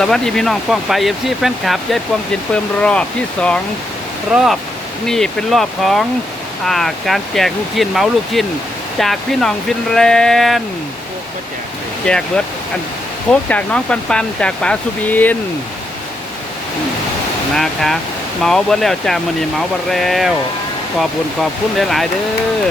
สวัสดีพี่น้องป้องไปเอฟซีแฟนคลับยายปองจินเปิมรอบที่สองรอบนี่เป็นรอบของอาการแจกลูกชิ้นเหมาลูกชิ้น จากพี่น้องฟินแลนด์แจกเบิร์ดอันโคกจากน้องปันปันจากป๋าสุบินนะคะเหมาเบิร์ดแล้วจ้ามันนี่เหมาเบิร์ดแล้ว ขอบคุณขอบคุณหลาย ๆ เด้อ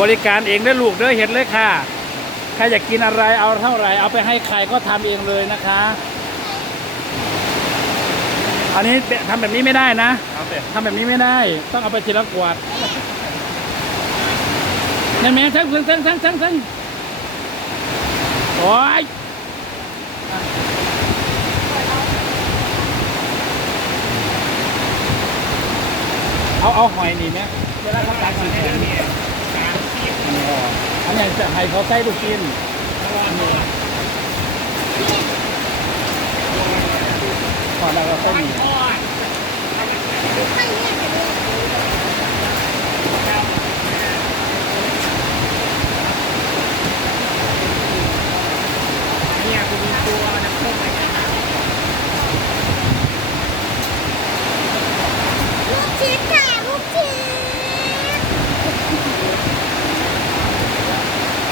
บริการเองได้อลูกเด้อเห็นเลยค่ะใครอยากกินอะไรเอาเท่าไหร่เอาไปให้ใครก็ทำเองเลยนะคะ อันนี้ทำแบบนี้ไม่ได้นะเอาเสร็จทำแบบนี้ไม่ได้ ต้องเอาไปทีละขวดนี่นแม่ทั้งทั้งทั้งทั้งทั้งทั้งโอ้ยเอาเอาหอยนี่ไหมเวลาเขาตักกินเนี่ยนี่สาม สิบอันนี้จะให้เขาใส่ลูกชิ้นร้อนเลยก่อนเราก็ต้มทอดเนี่ยคุณมีตัวน้ำส้มไหมครับ ลูกชิ้นค่ะลูกชิ้น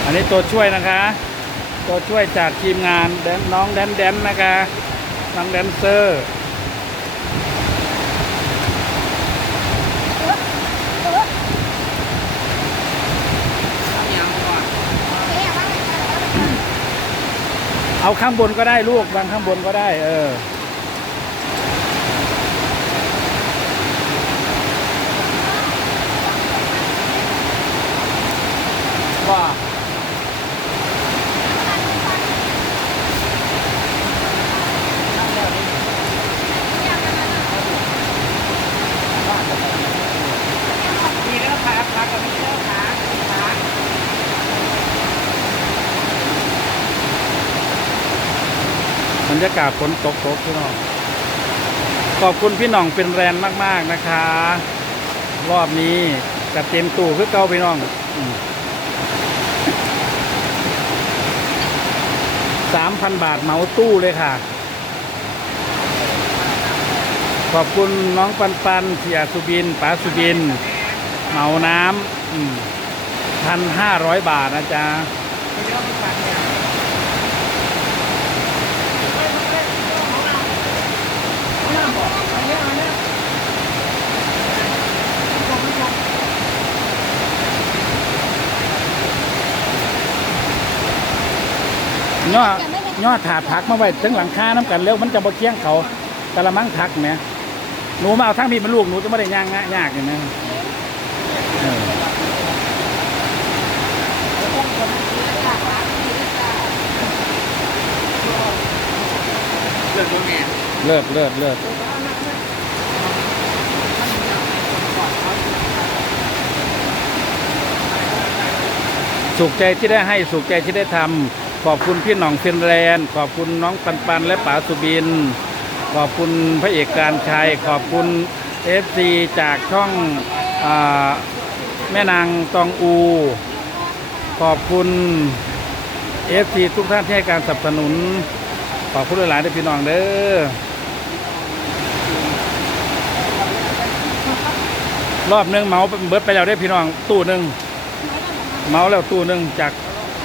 อั นี้ตัวช่วยนะคะ ตัวช่วยจากทีมงานแดนน้องแดนแดนนะคะน้องแดนเซอร์เอาอย่างก่อนเอ๊ะว่าไงคะเอาข้างบนก็ได้ลูกวางข้างบนก็ได้ เออ ว่า มีเรื่องพาพากับพี่เจ้าขาขา บ รยากาศฝนตกตกพี่น้อง ขอบคุณพี่น้องเป็นแรนมาก ๆนะคะ รอบนี้จัดเต็มตู้คือเก่าพี่น้องสามพันบาทเหมาตู้เลยค่ะ ขอบคุณน้องปันปันเสียสุบินป๋าสุบิน เหมาน้ำพันห้าร้อยบาทนะจ๊ะ มีเรื่องมีปัญหา ย่อย่อถาดผักมาไว้ถึงหลังคาน้ำกันเร็วมันจะบ่เคียงเขากะละมังผักแหมหนูมาเอาทั้งพี่มันลูกหนูจะไม่ได้ย่างงะยากอย่างนี้เงตัวแม่เลิศเลิศเลิศสุขใจที่ได้ให้สุขใจที่ได้ทำ ขอบคุณพี่หน่องฟินแลนด์ขอบคุณน้องปันปันและป๋าสุบิน ขอบคุณพระเอกการชัย ขอบคุณเอฟซีจากช่องอแม่นางตองอู ขอบคุณเอฟซีทุกท่านที่ให้การสนับสนุน ขอบคุณหลายๆด้วยพี่น้องเด้อรอบหนึ่งเมาเบิดไปแล้วได้พี่น้องตู้หนึ่งเมาแล้วตู้หนึ่งจาก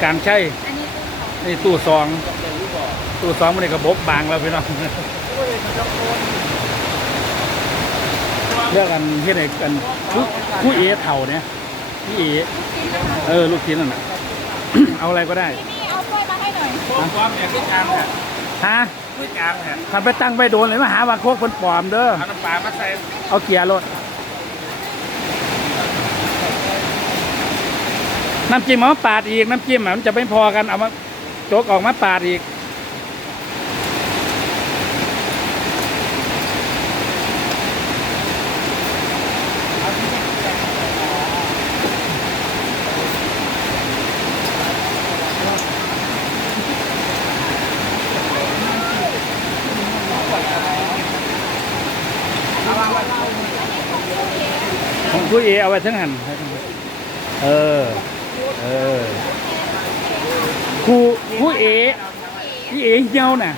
การใช้ นนี้คือของนี่ตู้สองตู้สองมันนี่ก็บบบบางแล้วพี่น้องเรื่องกันที่ไหนกันผู้ผู้เอเถ่าเนี่ยพี่เอเออลูกชิ้นนั่นน่ะเอาอะไรก็ได้พี่เอาถ้วยมาให้หน่อยผมความแบบที่จามแผ่นฮะที่จามแผ่นทำไปตั้งไปโดนเลยมาหาว่าโคกคนปลอมเด้อเอาน้ำปลามาใส่เอาเกียร์รถน้ำจิ้มเอามาปาดอีกน้ำจิ้มอะมันจะไม่พอกันเอามาโจกออกมาปาดอีก ของผู้เอเอาไว้ทั้งหัน เออ เออ ครูผู้เอพี่เอเหี่ยวน่ะ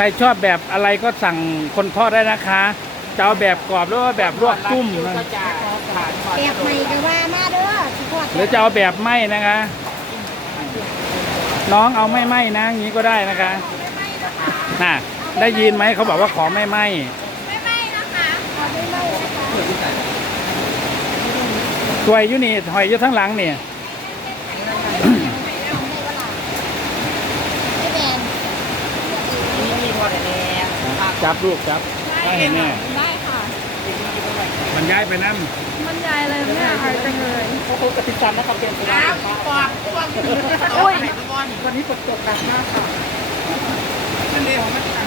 ใครชอบแบบอะไรก็สั่งคนทอดได้นะคะจะเอาแบบกรอบหรือว่าแบบลวกตุ้มนะก็จะผ่านความแบบใหม่ก็ว่ามาเด้อสิพอดหรือจะเอาแบบไหม้นะคะ น้องเอาไม่ไหม้นะอย่างนี้ก็ได้นะคะน่ะได้ยินไหมเขาบอกว่าขอไม่ไหม้ไม่ไหม้นะคะขอไม่ไหม้นะคะตัวยอยู่นี่หอยอยู่ทั้งหลังเนี่ย ไม่แบน นี่มีพอแต่แดงผัก จับลูกจับถ้าเห็นแน่ได้ค่ะ มันย้ายไปนั่มันใหญ่เลยไม่อายจังเลยโอ้โหกระติจันนะครับเตรียมตัวน้ำปอดปอดโอ้ยวันนี้ฝนตกหนักมากค่ะนั่นเองของมันตัง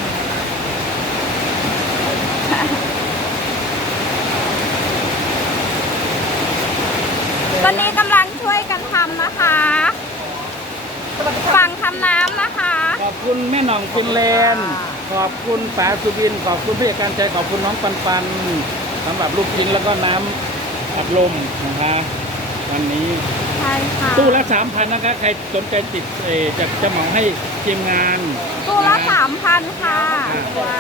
ตอนนี้กำลังช่วยกันทำนะคะ ฝั่งทำน้ำนะคะ ขอบคุณแม่หน่องฟินแลนด์ ขอบคุณป๋าสุบิน ขอบคุณพี่เอกการใจ ขอบคุณน้องปันปันสำหรับลูกชิ้นแล้วก็น้ำอัดลมนะคะวันนี้ใช่ค่ะตู้ละสามพันนะคะ ใครสนใจติดเออจะจะเหมาให้ทีมงานตู้ละสามพันค่ะว่า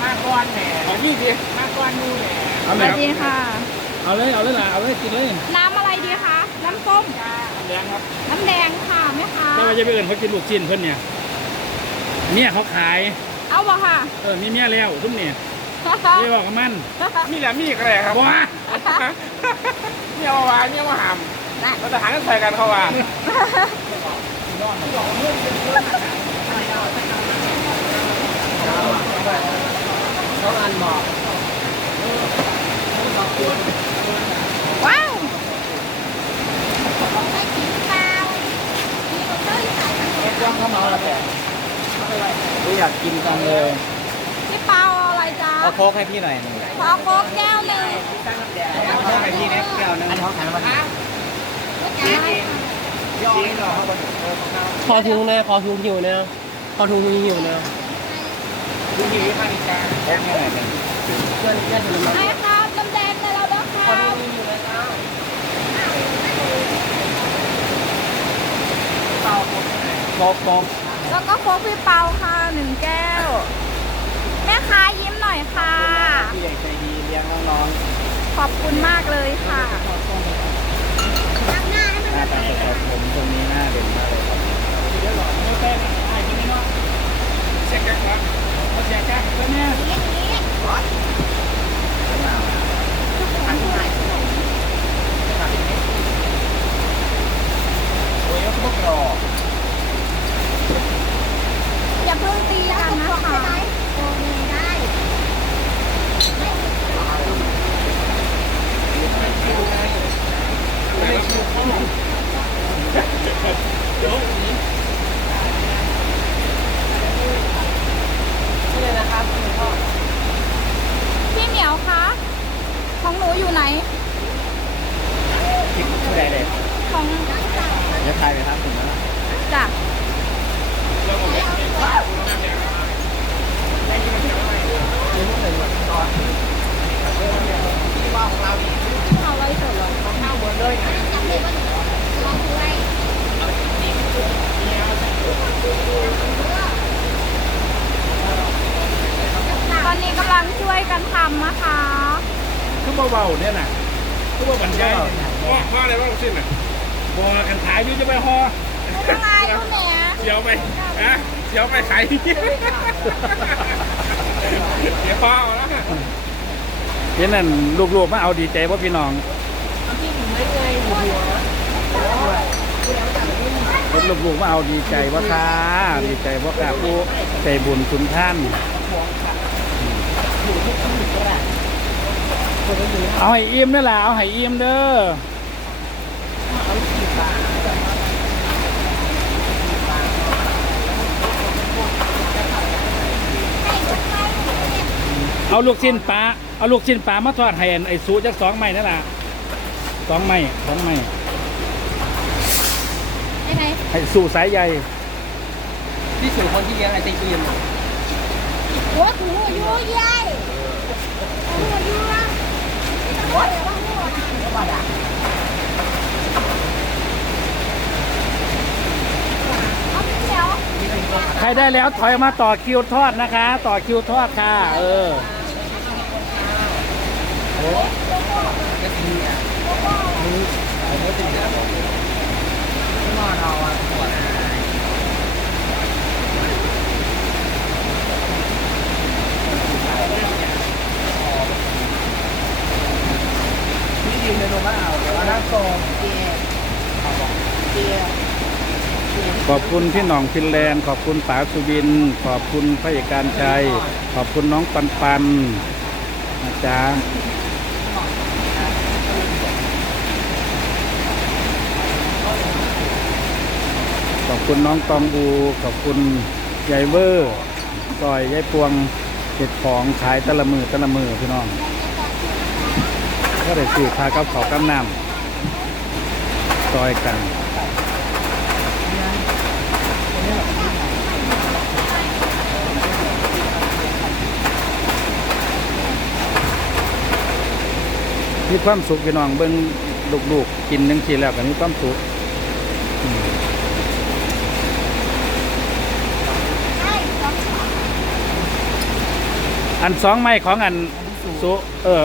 มาก้อนแหน่ของนี่ดิมาก้อนนู่นแหน่เอาสไหมวัสครับดีค่ะ เอาเลยเอาเลยล่ะเอาเลยกินเลยน้ำอะไรดีคะน้ำส้มแดงครับน้ำแดงค่ะแม่ค้าถ้าว่าจะไปเอื่นเขากินลูกชิ้นเพิ่นเนี่ย เนี่ยเขาขาย เอาบ่ค่ะ เออมีเมียแล้วทุ่มเนี่ยไม่บอกกับมันมีแหละมีอะไรครับว้าเนี่ยว่าวาเนี่ยว่าหามเราจะหากันใส่กันเขาว่าเขาอันบอกว้าวใส่ขิงเปล่ามีโรเตอร์ใส่เอ็ดย่องเข้ามาแล้วแต่ อยากกินจังเลยพี่เปาเอาอะไรจ๊ะเอาโค้กให้พี่หน่อยขอโค้กแก้วหนึ่งเอาโค้กให้พี่เนี่ยแก้วนึงอันท้องแข็งมันย่องนี่เหรอเขาบอกขอถุงนะขอถุงหิวนะขอถุงหิวนะดูทีวีมาดิจ้าแก้วนี่ไหนเป็นเพื่อนเพื่อนถุงน้ำไอ้ครับน้ำแดงในเราด้วยครับโค้กโค้ก แล้วก็โค้กพี่เปาค่ะหนึ่งแก้ว แม่ค้ายิ้มหน่อยค่ะ ผู้ใหญ่ใจดีเลี้ยงน้องขอบคุณมากเลยค่ะๆหน้าตาสดผมตรงนี้หน้าเด่นมากเลยครับเดี๋ยวหลอดไม่แป้งไอ้กินไม่นอกเช็คกันครับมาแจกแจ้งกันเนี่ยโอ้ยพวกรออย่าเพิ่งตีกันนะคะโอเคได้ พี่เหมียวคะ ของหนูอยู่ไหน คิดผู้ใดเลย ของ จะ ทายไหมครับถึงแล้วจ้ะเอาไว้สดเหรอข้าวบนเลยนะจำได้ว่าลองด้วยตอนนี้กำลังช่วยกันทำนะคะคือเบาๆเนี่ยน่ะคือว่าบรรยายว่าว่าอะไรว่าสิ้นน่ะ บอกันขายยูจะไปหออเสียวไปนะเสียวไปขายเดี๋ยวพ่อแล้วเห็นนั่นลูกๆมาเอาดีใจว่าพี่น้องรถลูกๆมาเอาดีใจว่าค่ะดีใจว่าค่ะผู้ใจบุญคุณท่าน เอาให้อิ่มนี่แหละเอาให้อิ่มเด้อ เอาลูกชิ้นปลาเอาลูกชิ้นปลามาทอดให้อันไอ้สูจักสองไม้นั่นแหละสองไม้สองไม้ได้ไหมให้สู่สายใยที่สุดคนที่เลี้ยงไอติมหัวถูอยู่ใหญ่หัวอยู่นะหัวเดี๋ยวว่าหัวนะเอาไปเดี๋ยวใครได้แล้วถอยมาต่อคิวทอดนะคะ ต่อคิวทอดค่ะ เออ ที่ดินในโรงพยาบาลเดี๋ยวนั่งทรงเกียร์เกียร์ขอบคุณพี่หน่องฟินแลนด์ ขอบคุณป๋าสุบิน ขอบคุณพระเอกการชัย ขอบคุณน้องปันปันนะจ๊ะ อบคุณน้องตองบูขอบคุณยายเวอร์ซอยยายพวงเก็บของขายตะละมือตะละมือพี่น้องก็ได้สื่อพากับเขากับน้ำซอยกันมีความสุขพี่น้องเบิ่งลูกๆกินจังซี่แล้วก็มีความสุขอืม ใช่สอง อันสองไม้ของอันสุเออ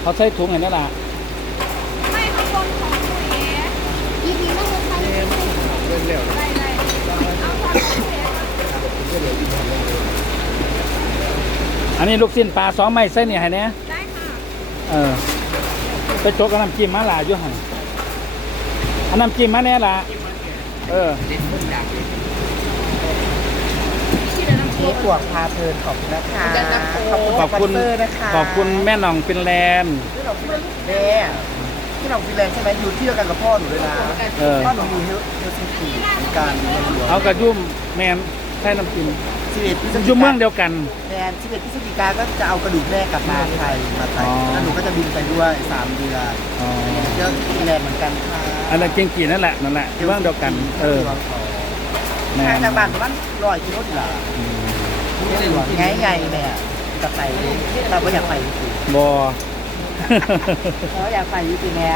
เขาใส่ถุงเห็นนั่นล่ะไม่ข้างบนของคุยอีพีนั่งรถไฟได้ได้เอาความคุยอันนี้ลูกสิ้นปลาสองไม้ใส่เนี่ยให้เนี่ยได้ค่ะเออไปโจกกับน้ำจิ้มมาหลายอยู่หันอันน้ำจิ้มมาเนี่ยล่ะเออ นี่ปวกพาเพลินขอบคุณนะคะขอบคุณสปนเซอร์นะคะขอบคุณแม่หน่องฟินแลนด์ที่เราฟินแลนด์แม่ที่เราฟินแลนด์ใช่ไหมอยู่ที่เดียวกันกับพ่อหนูเลยนะเออ พ่อหนูอยู่เฮลเฮลซิงกิเหมือนกันเมืองหลวงเอากระยุ่มแมนใส่น้ำจิ้มสิบเอ็ดพฤศจิอยู่เมืองกาเดียวกัน แมนสิบเอ็ดพฤศจิกาก็จะเอากระดูกแม่กลับมาไทยมาไทยอ๋อ แล้วหนูก็จะบินไปด้วยสามเดือนอ๋อเที่ยวฟินแลนด์เหมือนกันค่ะอันนั้นเก่งกีนั่นแหละนั่นแหละเมืองเดียวกัน เออ แม่ห่างนจากบ้านประมาณร้อยกิโลดีละอืม ไงไงแม่จะไปเราก็อยากไปจริงบอ ๆเราอยากไปจริงๆแม่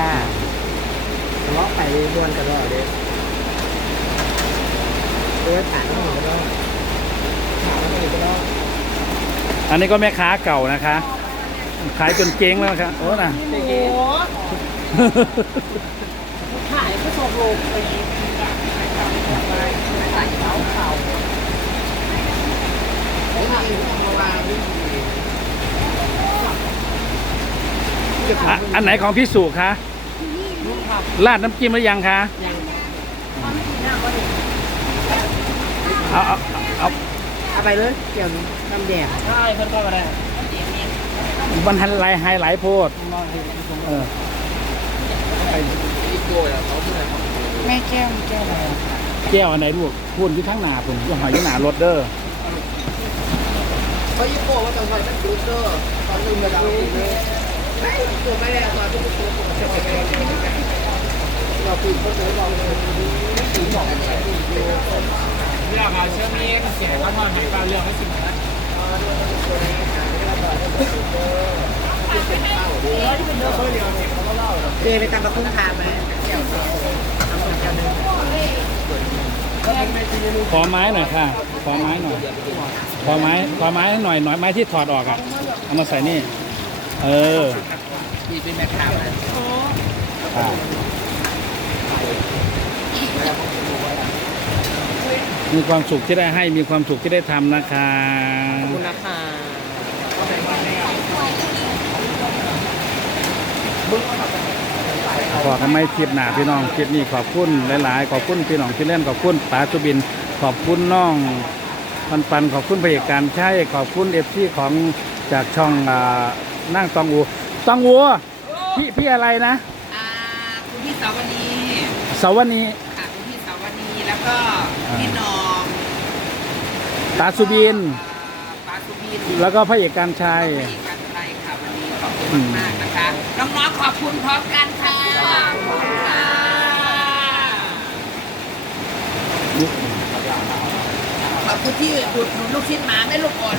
แต่ว่าไปดวนกันแล้วเด็กเด็กถามหนูก็ได้ถามหนูก็ได้อันนี้ก็แม่ค้าเก่านะคะ ขายจนเจ๊งแล้วนะครับโอ้น่ะ โอ้โหขายก็ส่งโลไปใส่เขาเขาผมทำเมื่ อวานนี่อะอันไหนของพี่สุคะราดน้ำจิ้มหรือยังคะเอาเอาเอาเอาไปเลยเกี่ยวน้ำแดงใช่เพิ่นก็มาได้มันไฮไลท์ไฮไลท์โพดเออแม่แก้วมีแก้วอะไรแก้วอันไหนลูกพูดอยู่ทั้งหนาผมอยู่หอยอยู่หนารถเด้อ เขายิ่งโกว่าจังหวัดมันดูเด้อตอนนึงระดับนี้เลยไม่ตัวไม่ได้ตอนที่ตัวเราคุยเขาจะลองเลยสีบอกเรื่องอาเชื่อมีเสียว่าทอนหายปลาเรื่องให้สิบนะเดไปตามกระทุ่งทานไหม แก้วทำคนแก้วนึงขอไม้หน่อยค่ะ ขอไม้หน่อย ขอไม้ ขอไม้ให้หน่อยหน่อยไม้ที่ถอดออกอะ เอามาใส่นี่ เออมีเป็นแม่ค้าไหมค่ะมีความสุขที่ได้ให้ มีความสุขที่ได้ทำนะคะขอบคุณนะคะเขอทำให้คลิปหนาพี่น้องคลิปนี้ขอบคุณหลายๆ ขอบคุณพี่น้องที่เล่นขอบคุณป๋าจุบิน ขอบคุณน้องปันปันขอบคุณพระเอกการใช้ขอบคุณเอฟซีของจากช่องอ่านั่งตองอูตองอูพี่พี่อะไรนะอ่าคุณพี่สาวนีสวนีค่ะคุณพี่สาวนีแล้วก็อ่าพี่น้องตาสุบินปาสุบินแล้วก็พระเอกการชัยพระเอกกันไทยค่ะวันนี้ขอบคุณมากๆนะคะน้องๆขอบคุณพร้อมกันค่ะ ขอบคุณค่ะขอบคุณที่อุดหนุนลูกชิ้นหมาไม่ลูกอ่อน